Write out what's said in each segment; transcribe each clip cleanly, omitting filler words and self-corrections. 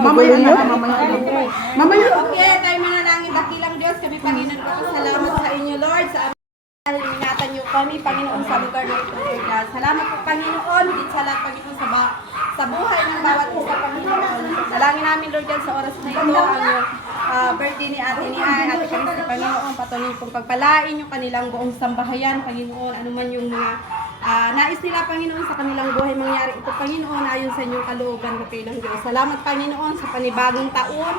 Mamaya na, mamaya. Mamaya. Okay, tayo manalangin. Dakilang Diyos, kami Panginoon ko. Salamat sa inyo, Lord. Sa ingatan niyo kami, Panginoon, sa lugar na ito, Lord God. Salamat po, Panginoon. Higit sa lahat, Panginoon, sa buhay ng bawat isa, Panginoon. Dalangin namin, Lord God, sa oras na ito, ang birthday ni Ate Ate Christy, Panginoon. Patuloy pong pagpalain yung kanilang buong sambahayan, Panginoon. Ano man yung mga nais nila, Panginoon, sa kanilang buhay mangyari ito, Panginoon, ayon sa inyong kalooban na pilang Diyos. Salamat, Panginoon, sa panibagong taon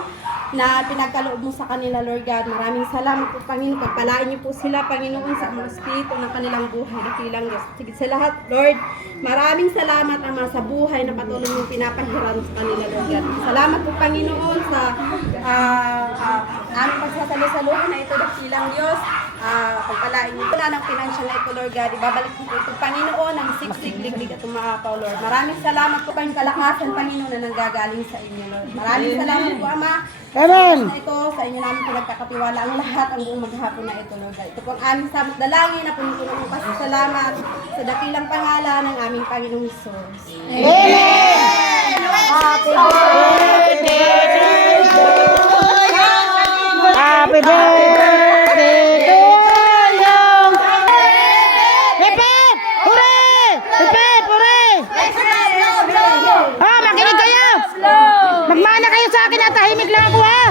na pinagkaloob mo sa kanila, Lord God. Maraming salamat po, Panginoon. Pagpalain niyo po sila, Panginoon, sa mga espiritu ng kanilang buhay na pilang Diyos. Sige sa lahat, Lord, maraming salamat, Ama, sa buhay na patuloy mong pinapahiram sa kanila, Lord God. Salamat po, Panginoon, sa aming pagsasalusaluhan na ito, dakilang Diyos. Pagpalain niyo po na ng financial na ito, Lord God. Ibabalik po ito, Panginoon, ang siksik, liglig at umapaw, Lord. Maraming salamat po kayong kalakasan, Panginoon, na nanggagaling sa inyo, Lord. Maraming salamat po, Ama. Amen. Sa ito, sa inyo namin pinagkakatiwala ang lahat, ang buong maghapon na ito, Lord God. Ito po ang aming samot dalangin na puno-puno ng pasasalamat sa dakilang pangalan ng aming Panginoong Hesus. Amen. Happy birthday to you. Happy birthday to you. Hip-hip! Hooray! Hip-hip! Hooray! Makinig kayo! Magmana kayo sa akin at tahimik lang ako, ha?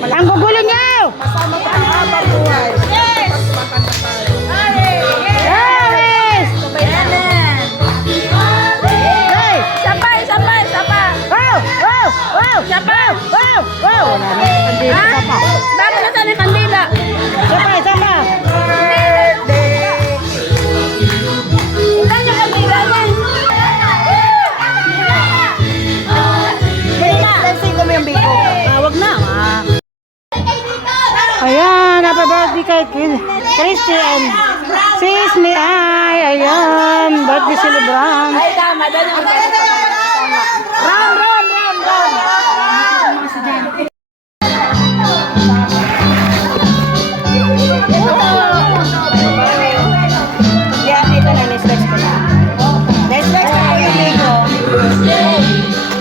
Ang gugulo niyo! Kasama ka ang habang buhay. Yes! Wow! Bakit na sa kandila? Sama! Ilan yung kandila yan? Testing ko mo yung biko. Wag na, Ayan, happy birthday kay Christian. Sis ni ayan, birthday celebrant. Ay, tama. Doon yung tama. Ram. Yan, ito na. Next ko na. Next ko yung biko.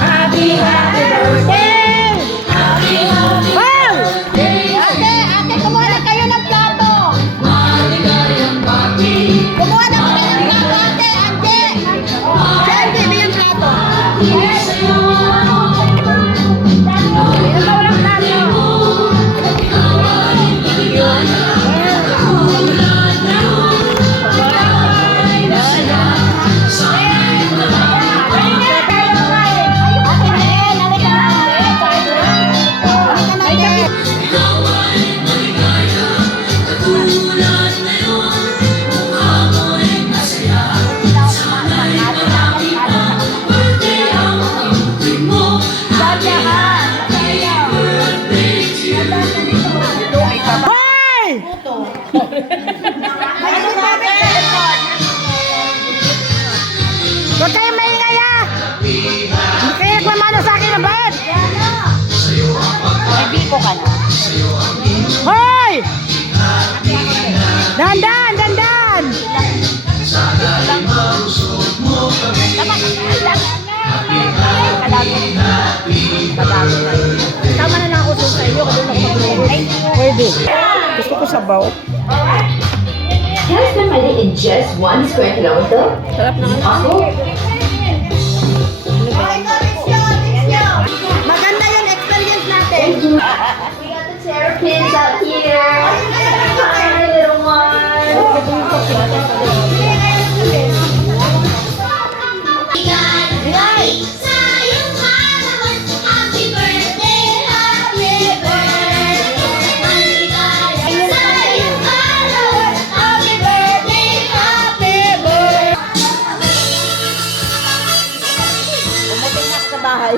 Happy birthday! Wow! Ate, kumuha na kayo ng plato. Kumuha na kayo ng plato, ate. Si Ate, may yung plato. Ito ba walang plato? Huwag kayong maingay, ha? Hindi kayo nagmamano sa akin, ba't? May biko ka na. Hoy! Dandan! Tama na lang ako sa iyo. Pwede. Gusto ko sabaw. Can somebody in just 1 square kilometer? Sarap naman. Maganda yung experience natin. We got the terrapins out here. Hi, little one. Umutin na ako sa bahay.